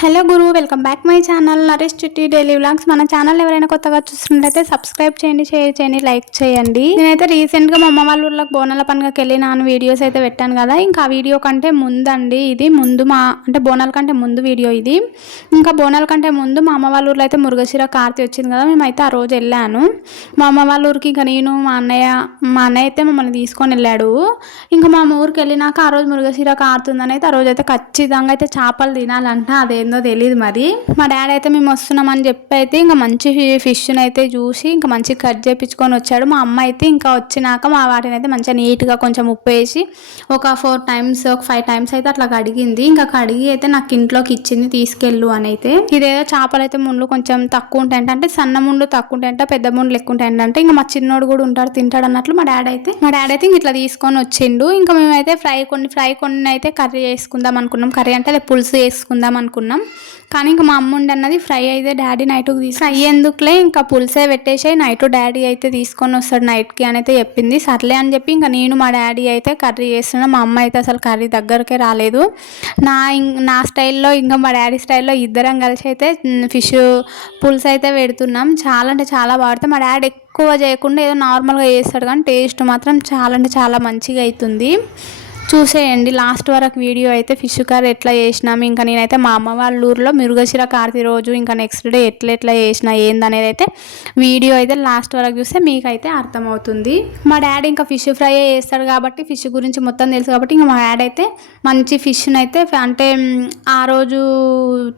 Hello Guru welcome back my channel Naresh Chitti daily vlogs. మన channel ఎవరైనా కొత్తగా చూస్తున్నట్లయితే సబ్స్క్రైబ్ చేయండి షేర్ చేయండి లైక్ చేయండి. నేనైతే రీసెంట్గా మా అమ్మ వాళ్ళ ఊర్లోకి బోనాల పండుగకి వెళ్ళి నాన్న వీడియోస్ అయితే పెట్టాను కదా. ఇంకా ఆ వీడియో కంటే ముందండి ఇది. ముందు మా అంటే బోనాల కంటే ముందు వీడియో ఇది. ఇంకా బోనాల కంటే ముందు మా అమ్మ వాళ్ళ ఊర్లో అయితే మురుగశిర కార్తీ వచ్చింది కదా. మేమైతే ఆ రోజు వెళ్ళాను. మా అమ్మ వాళ్ళ ఊరికి ఇంకా నేను మా అన్నయ్య మా అన్నయ్య అయితే మమ్మల్ని తీసుకొని వెళ్ళాడు. ఇంకా మా ఊరికి వెళ్ళినాక ఆ రోజు మురుగశిర కారుతుందని అయితే ఆ రోజు అయితే ఖచ్చితంగా అయితే చేపలు తినాలంట. ఏందో తెలియదు మరి. మా డాడీ అయితే మేము వస్తున్నామని చెప్పి అయితే ఇంకా మంచి ఫిష్ని అయితే చూసి ఇంకా మంచి కట్ చేయించుకొని వచ్చాడు. మా అమ్మ అయితే ఇంకా వచ్చినాక మా వాటిని అయితే మంచిగా నీట్గా కొంచెం ఉప్పు వేసి ఒక ఫోర్ టైమ్స్ ఒక ఫైవ్ టైమ్స్ అయితే అట్లా కడిగింది. ఇంకా కడిగి అయితే నాకు ఇంట్లోకి ఇచ్చింది తీసుకెళ్ళు అని అయితే ఇదేదో చేపలు అయితే ముండ్లు కొంచెం తక్కువ ఉంటాయంట అంటే. సన్న ముండ్లు తక్కువ ఉంటాయంట పెద్ద ముండ్లు ఎక్కువ ఉంటాయంట అంటే. ఇంకా మా చిన్నోడు కూడా ఉంటాడు తింటాడు అన్నట్లు మా డాడీ అయితే. మా డాడీ అయితే ఇంక ఇట్లా తీసుకొని వచ్చిండు. ఇంకా మేమైతే ఫ్రై కొన్ని ఫ్రై కొన్ని అయితే కర్రీ చేసుకుందాం అనుకున్నాం. కర్రీ అంటే అదే పులుసు వేసుకుందాం అనుకున్నాం. కానీ ఇంకా మా అమ్మ ఉండి అన్నది ఫ్రై అయితే డాడీ నైట్కి తీసి ఫ్రై ఎందుకులే ఇంకా పులిసే పెట్టేసి నైట్ డాడీ అయితే తీసుకొని వస్తాడు నైట్కి అని అయితే చెప్పింది. సర్లే అని చెప్పి ఇంకా నేను మా డాడీ అయితే కర్రీ చేస్తున్నా మా అమ్మ అయితే అసలు కర్రీ దగ్గరకే రాలేదు. నా నా స్టైల్లో ఇంకా మా డాడీ స్టైల్లో ఇద్దరం కలిసి అయితే ఫిష్ పులుసు అయితే పెడుతున్నాం. చాలా అంటే చాలా బాగుంటుంది. మా డాడీ ఎక్కువ చేయకుండా ఏదో నార్మల్గా చేస్తాడు కానీ టేస్ట్ మాత్రం చాలా అంటే చాలా మంచిగా అవుతుంది చూసేయండి. లాస్ట్ వరకు వీడియో అయితే ఫిష్ కర్రీ ఎట్లా చేసినాము ఇంకా నేనైతే మా అమ్మ వాళ్ళ ఊర్లో మిరుగశిర కార్తీ రోజు ఇంకా నెక్స్ట్ డే ఎట్లా ఎట్లా చేసిన ఏందనేది అయితే వీడియో అయితే లాస్ట్ వరకు చూస్తే మీకైతే అర్థమవుతుంది. మా డాడీ ఇంకా ఫిష్ ఫ్రై చేస్తాడు కాబట్టి ఫిష్ గురించి మొత్తం తెలుసు కాబట్టి ఇంకా మా డాడీ అయితే మంచి ఫిష్ని అయితే అంటే ఆ రోజు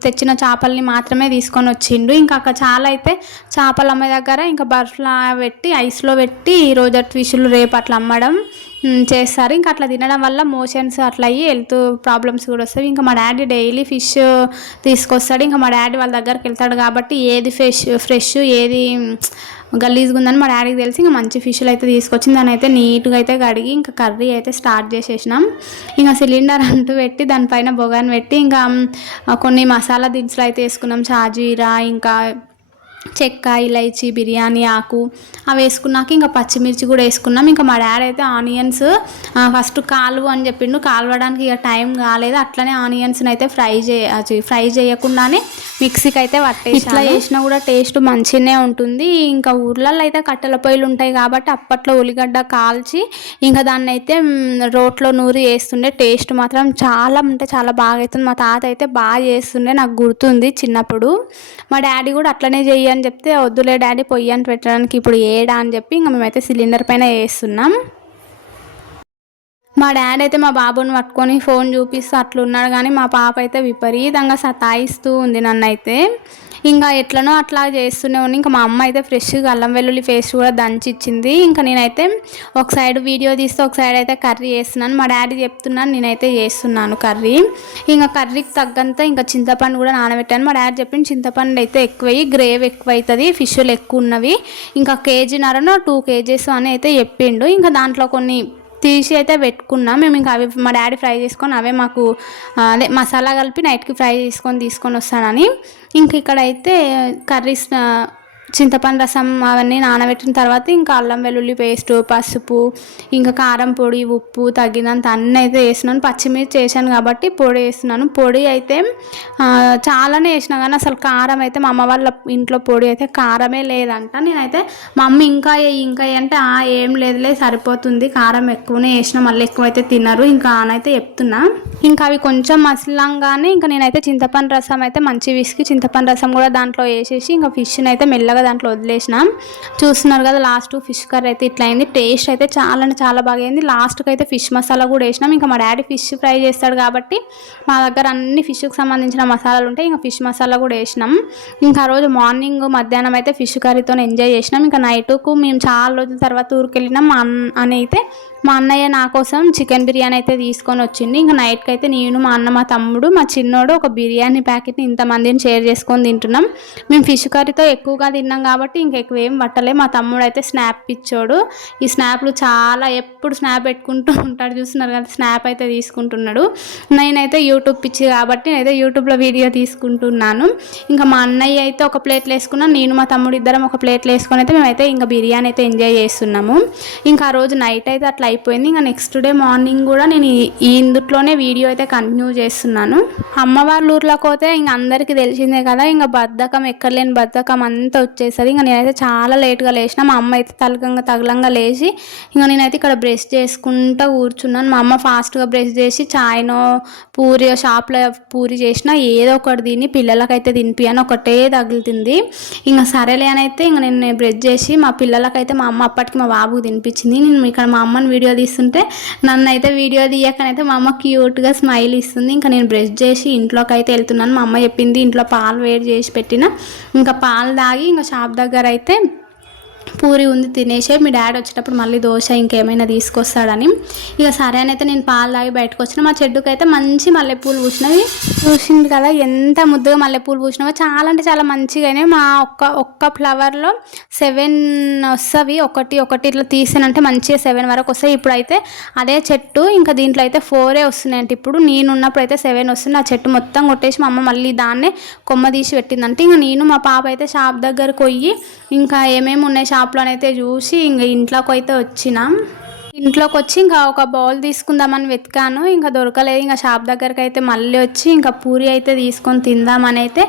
తెచ్చిన చేపల్ని మాత్రమే తీసుకొని వచ్చిండు. ఇంకా అక్కడ చాలా అయితే చేపలు అమ్మే దగ్గర ఇంకా బర్ఫ్లా పెట్టి ఐస్లో పెట్టి ఈ రోజు ఫిష్లు రేపు అట్లా అమ్మడం. చేస్తారు. ఇంకా అట్లా తినడం వల్ల మోషన్స్ అట్లా అయ్యి హెల్త్ ప్రాబ్లమ్స్ కూడా వస్తాయి. ఇంకా మా డాడీ డైలీ ఫిష్ తీసుకొస్తాడు. ఇంకా మా డాడీ వాళ్ళ దగ్గరికి వెళ్తాడు కాబట్టి ఏది ఫ్రెష్ ఫ్రెష్ ఏది గలీజ్గా ఉందని మా డాడీకి తెలిసి ఇంకా మంచి ఫిష్లు అయితే తీసుకొచ్చింది. దాని అయితే నీట్గా అయితే కడిగి ఇంకా కర్రీ అయితే స్టార్ట్ చేసేసినాం. ఇంకా సిలిండర్ అంటూ పెట్టి దానిపైన బొగాన్ పెట్టి ఇంకా కొన్ని మసాలా దినుసులు అయితే వేసుకున్నాం. షాజీరా ఇంకా చెక్క ఇలైచి బిర్యానీ ఆకు అవి వేసుకున్నాక ఇంకా పచ్చిమిర్చి కూడా వేసుకున్నాం. ఇంకా మా డాడీ అయితే ఆనియన్స్ ఫస్ట్ కాలువ అని చెప్పిండు. కాలువడానికి ఇక టైం కాలేదు. అట్లనే ఆనియన్స్ని అయితే ఫ్రై చేయచ్చు ఫ్రై చేయకుండానే మిక్సీకి అయితే పట్టే ఇట్లా చేసినా కూడా టేస్ట్ మంచిగానే ఉంటుంది. ఇంకా ఊర్లలో అయితే కట్టెల పొయ్యిలు ఉంటాయి కాబట్టి అప్పట్లో ఉల్లిగడ్డ కాల్చి ఇంకా దాన్ని అయితే రోట్లో నూరి వేస్తుండే. టేస్ట్ మాత్రం చాలా అంటే చాలా బాగా అవుతుంది. మా తాత అయితే బాగా చేస్తుండే నాకు గుర్తుంది చిన్నప్పుడు. మా డాడీ కూడా అట్లనే చెయ్యి అని చెప్తే వద్దులే డాడీ పొయ్యి అని పెట్టడానికి ఇప్పుడు ఏడా? అని చెప్పి ఇంకా మేమైతే సిలిండర్ పైన వేస్తున్నాం. మా డాడీ అయితే మా బాబుని పట్టుకొని ఫోన్ చూపిస్తూ అట్లున్నాడు కానీ మా పాప అయితే విపరీతంగా సతాయిస్తూ ఉంది నన్ను అయితే ఇంకా ఎట్లనో అట్లా చేస్తూనే ఉంది ఇంకా మా అమ్మ అయితే ఫ్రెష్గా అల్లం వెల్లుల్లి పేస్ట్ కూడా దంచి ఇచ్చింది ఇంకా నేనైతే ఒక సైడ్ వీడియో తీస్తే ఒక సైడ్ అయితే కర్రీ చేస్తున్నాను. మా డాడీ చెప్తున్నాను నేనైతే చేస్తున్నాను కర్రీ. ఇంకా కర్రీకి తగ్గంత ఇంకా చింతపండు కూడా నానబెట్టాను. మా డాడీ చెప్పిన చింతపండు అయితే ఎక్కువయ్యి గ్రేవ్ ఎక్కువ అవుతుంది ఫిష్లు ఎక్కువ ఉన్నవి. ఇంకా కేజీన్నరనో టూ కేజీస్ అని అయితే చెప్పిండు. ఇంకా దాంట్లో కొన్ని తీసి అయితే పెట్టుకున్నాం. మేము ఇంకా అవి మా డాడీ ఫ్రై చేసుకొని అవే మాకు అదే మసాలా కలిపి నైట్కి ఫ్రై చేసుకొని తీసుకొని వస్తానని. ఇంక ఇక్కడైతే కర్రీస్ చింతపండు రసం అవన్నీ నానబెట్టిన తర్వాత ఇంకా అల్లం వెల్లుల్లి పేస్ట్ పసుపు ఇంకా కారం పొడి ఉప్పు తగినంత అన్నీ అయితే వేసినాను. పచ్చిమిర్చి వేసాను కాబట్టి పొడి వేస్తున్నాను. పొడి అయితే చాలానే వేసిన కానీ అసలు కారం అయితే మా అమ్మ వాళ్ళ ఇంట్లో పొడి అయితే కారమే లేదంట. నేనైతే మా అమ్మ ఇంకా ఇంకా అంటే "ఆ, ఏం లేదులే సరిపోతుంది. కారం ఎక్కువనే వేసిన మళ్ళీ ఎక్కువ అయితే తినరు. ఇంకా అనైతే చెప్తున్నా. ఇంకా అవి కొంచెం మసలంగానే ఇంకా నేనైతే చింతపండు రసం అయితే మంచి విసికి చింతపండు రసం కూడా దాంట్లో వేసేసి ఇంకా ఫిష్ని అయితే మెల్లగా దాంట్లో వదిలేసినాం. చూస్తున్నారు కదా లాస్ట్ ఫిష్ కర్రీ అయితే ఇట్లా అయింది. టేస్ట్ అయితే చాలా అంటే చాలా బాగా అయింది. లాస్ట్కి అయితే ఫిష్ మసాలా కూడా వేసినాం. ఇంకా మా డాడీ ఫిష్ ఫ్రై చేస్తాడు కాబట్టి మా దగ్గర అన్ని ఫిష్కి సంబంధించిన మసాలాలు ఉంటాయి. ఇంకా ఫిష్ మసాలా కూడా వేసినాం. ఇంకా ఆ రోజు మార్నింగ్ మధ్యాహ్నం అయితే ఫిష్ కర్రీతో ఎంజాయ్ చేసినాం. ఇంకా నైట్కు మేము చాలా రోజుల తర్వాత ఊరికి వెళ్ళినాం మా అన్న అని అయితే మా అన్నయ్య నా కోసం చికెన్ బిర్యానీ అయితే తీసుకొని వచ్చింది ఇంకా నైట్కి అయితే నేను మా అన్న మా తమ్ముడు మా చిన్నోడు ఒక బిర్యానీ ప్యాకెట్ని ఇంతమందిని షేర్ చేసుకొని తింటున్నాం. మేము ఫిష్ కర్రీతో ఎక్కువగా తిన్నాం కాబట్టి ఇంక ఎక్కువ ఏం పట్టలే. మా తమ్ముడు అయితే స్నాప్ ఇచ్చాడు. ఈ స్నాప్లు చాలా ఎప్పుడు స్నాప్ పెట్టుకుంటూ ఉంటాడు చూస్తున్నారు కదా స్నాప్ అయితే తీసుకుంటున్నాడు. నేనైతే యూట్యూబ్ పిచ్చి కాబట్టి నేనైతే యూట్యూబ్లో వీడియో తీసుకుంటున్నాను. ఇంకా మా అన్నయ్య అయితే ఒక ప్లేట్లో వేసుకున్నాను నేను మా తమ్ముడు ఇద్దరం ఒక ప్లేట్లో వేసుకొని అయితే మేమైతే ఇంకా బిర్యానీ అయితే ఎంజాయ్ చేస్తున్నాము. ఇంకా ఆ రోజు నైట్ అయితే అట్లా అయిపోయింది. ఇంకా నెక్స్ట్ డే మార్నింగ్ కూడా నేను ఈ- ఇందుట్లోనే వీడియో అయితే కంటిన్యూ చేస్తున్నాను. అమ్మ ఊర్లోకి పోతే ఇంకా అందరికీ తెలిసిందే కదా ఇంకా బద్ధకం ఎక్కడ లేని బద్ధకం అంతా వచ్చేస్తుంది. ఇంకా నేనైతే చాలా లేట్గా లేచిన మా అమ్మ అయితే తలకంగా తగలంగా లేచి ఇంకా నేనైతే ఇక్కడ బ్రష్ చేసుకుంటూ కూర్చున్నాను. మా అమ్మ ఫాస్ట్గా బ్రష్ చేసి చాయ్నో పూరి షాప్లో పూరి చేసిన ఏదో ఒకటి తిని పిల్లలకైతే తినిపియని ఒకటే తగులుతుంది. ఇంకా సరేలే అని అయితే ఇంకా నేను బ్రష్ చేసి మా పిల్లలకైతే మా అమ్మ అప్పటికి మా బాబుకి తినిపించింది. నేను ఇక్కడ మా అమ్మని వీడియో తీస్తుంటే నన్ను అయితే వీడియో తీయకనైతే మా అమ్మ క్యూట్గా స్మైల్ ఇస్తుంది. ఇంకా నేను బ్రష్ చేసి ఇంట్లోకి అయితే వెళ్తున్నాను. మా అమ్మ చెప్పింది ఇంట్లో పాలు వేడి చేసి పెట్టిన. ఇంకా పాలు తాగి ఇంకా షాప్ దగ్గర అయితే పూరి ఉంది తినేసే. మీ డాడీ వచ్చేటప్పుడు మళ్ళీ దోశ ఇంకేమైనా తీసుకొస్తాడని. ఇక సరే అని అయితే నేను పాలు తాగి బయటకు వచ్చిన. మా చెట్టుకు అయితే మంచి మల్లెపూలు పూసినవి. చూసింది కదా ఎంత ముద్దుగా మల్లెపూలు పూసినావో. చాలా అంటే చాలా మంచిగానే మా ఒక్క ఒక్క ఫ్లవర్లో సెవెన్ వస్తవి. ఒకటి ఒకటి ఇట్లా తీసానంటే మంచిగా సెవెన్ వరకు వస్తాయి. ఇప్పుడైతే అదే చెట్టు. ఇంకా దీంట్లో అయితే ఫోరే వస్తున్నాయంటే. ఇప్పుడు నేను ఉన్నప్పుడు అయితే సెవెన్ వస్తుంది. ఆ చెట్టు మొత్తం కొట్టేసి మా అమ్మ మళ్ళీ దాన్నే కొమ్మ తీసి పెట్టిందంటే. ఇంకా నేను మా పాప అయితే షాప్ దగ్గరకు పోయి ఇంకా ఏమేమి ఉన్నాయి షాప్లోనైతే చూసి ఇంకా ఇంట్లోకి అయితే వచ్చినాం. ఇంట్లోకి వచ్చి ఇంకా ఒక బౌల్ తీసుకుందామని వెతికాను. ఇంకా దొరకలేదు. ఇంకా షాప్ దగ్గరికి అయితే మళ్ళీ వచ్చి ఇంకా పూరి అయితే తీసుకొని తిందామని అయితే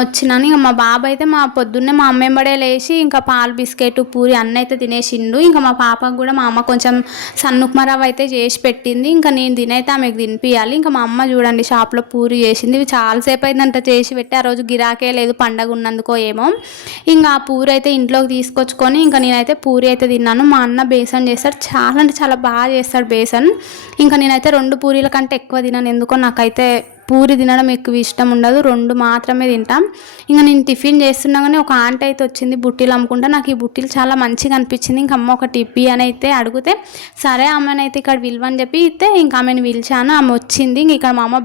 వచ్చినాను. ఇంకా మా బాబు అయితే మా పొద్దున్నే మా అమ్మ వెంబడే లేచి ఇంకా పాలు బిస్కెట్ పూరి అన్న అయితే తినేసిండు. ఇంకా మా పాపకు కూడా మా అమ్మ కొంచెం సన్నుకుమ రవ్వ అయితే చేసి పెట్టింది. ఇంకా నేను తినైతే ఆమెకు తినిపించాలి ఇంకా మా అమ్మ చూడండి షాప్లో పూరి చేసింది. చాలాసేపు అయిందంట చేసి పెట్టి ఆ రోజు గిరాకే లేదు పండగ ఉన్నందుకో ఏమో. ఇంకా ఆ పూరి అయితే ఇంట్లోకి తీసుకొచ్చుకొని ఇంకా నేనైతే పూరి అయితే తిన్నాను. మా అన్న బేసన్ చేస్తాడు చాలా అంటే చాలా బాగా చేస్తాడు బేసన్. ఇంకా నేనైతే రెండు పూరీల కంటే ఎక్కువ తినను. ఎందుకో నాకైతే పూరి తినడం ఎక్కువ ఇష్టం ఉండదు. రెండు మాత్రమే తింటాం. ఇంకా నేను టిఫిన్ చేస్తుండగానే ఒక ఆంటీ అయితే వచ్చింది బుట్టీలు అమ్ముకుంటా. నాకు ఈ బుట్టీలు చాలా మంచిగా అనిపించింది. ఇంకా అమ్మ ఒక టిప్పి అని అయితే అడిగితే సరే అమ్మనైతే ఇక్కడ విలువని చెప్పి ఇస్తే ఇంకా ఆమెను పిలిచాను. ఆమె వచ్చింది. ఇంక ఇక్కడ మా అమ్మ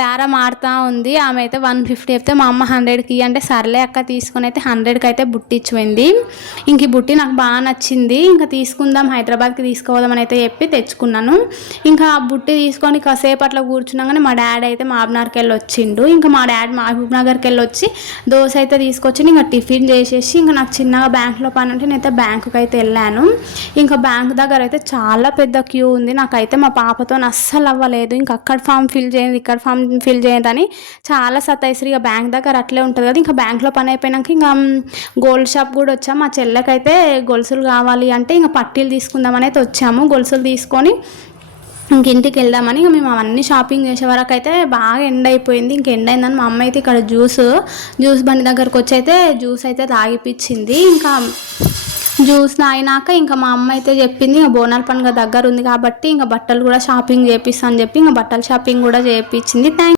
బేరం ఆడుతూ ఉంది. ఆమె అయితే వన్ ఫిఫ్టీ చెప్తే మా అమ్మ హండ్రెడ్కి అంటే సర్లే అక్క తీసుకొని అయితే హండ్రెడ్కి అయితే బుట్టి ఇచ్చిపోయింది ఇంక ఈ బుట్టి నాకు బాగా నచ్చింది. ఇంకా తీసుకుందాం హైదరాబాద్కి తీసుకోదామని అయితే చెప్పి తెచ్చుకున్నాను. ఇంకా ఆ బుట్టి తీసుకొని కాసేపు అట్లా కూర్చున్నాగానే మా డాడీ అయితే మహబూబ్నగర్కి వెళ్ళి వచ్చిండు. ఇంకా మా డాడీ మహబూబ్ నగర్కి వెళ్ళి వచ్చి దోశ అయితే తీసుకొచ్చి ఇంకా టిఫిన్ చేసేసి ఇంకా నాకు చిన్నగా బ్యాంక్లో పని ఉంటే నేనైతే బ్యాంకుకి అయితే వెళ్ళాను. ఇంకా బ్యాంక్ దగ్గర అయితే చాలా పెద్ద క్యూ ఉంది. నాకైతే మా పాపతో అస్సలు అవ్వలేదు. ఇంకా అక్కడ ఫామ్ ఫిల్ చేయండి ఇక్కడ ఫామ్ ఫిల్ చేయండి అని చాలా సతాయిస్తారు ఇక బ్యాంక్ దగ్గర అట్లే ఉంటుంది కదా. ఇంకా బ్యాంక్లో పని అయిపోయినాక ఇంకా గోల్డ్ షాప్ కూడా వచ్చాము. మా చెల్లెకైతే గొలుసులు కావాలి అంటే ఇంకా పట్టీలు తీసుకుందామని అయితే వచ్చాము. గొలుసులు తీసుకొని ఇంటికి వెళ్దామని ఇక మేము అవన్నీ షాపింగ్ చేసే వరకు అయితే బాగా ఎండ్ అయిపోయింది. ఇంక ఎండ్ అయిందని మా అమ్మ అయితే ఇక్కడ జ్యూస్ జ్యూస్ బండి దగ్గరకు వచ్చి అయితే జ్యూస్ అయితే తాగిపించింది ఇంకా జ్యూస్ తాగినాక ఇంకా మా అమ్మ అయితే చెప్పింది ఇంకా బోనాల పండుగ దగ్గర ఉంది కాబట్టి ఇంకా బట్టలు కూడా షాపింగ్ చేపిస్తా అని చెప్పి ఇంకా బట్టల షాపింగ్ కూడా చేయించింది థ్యాంక్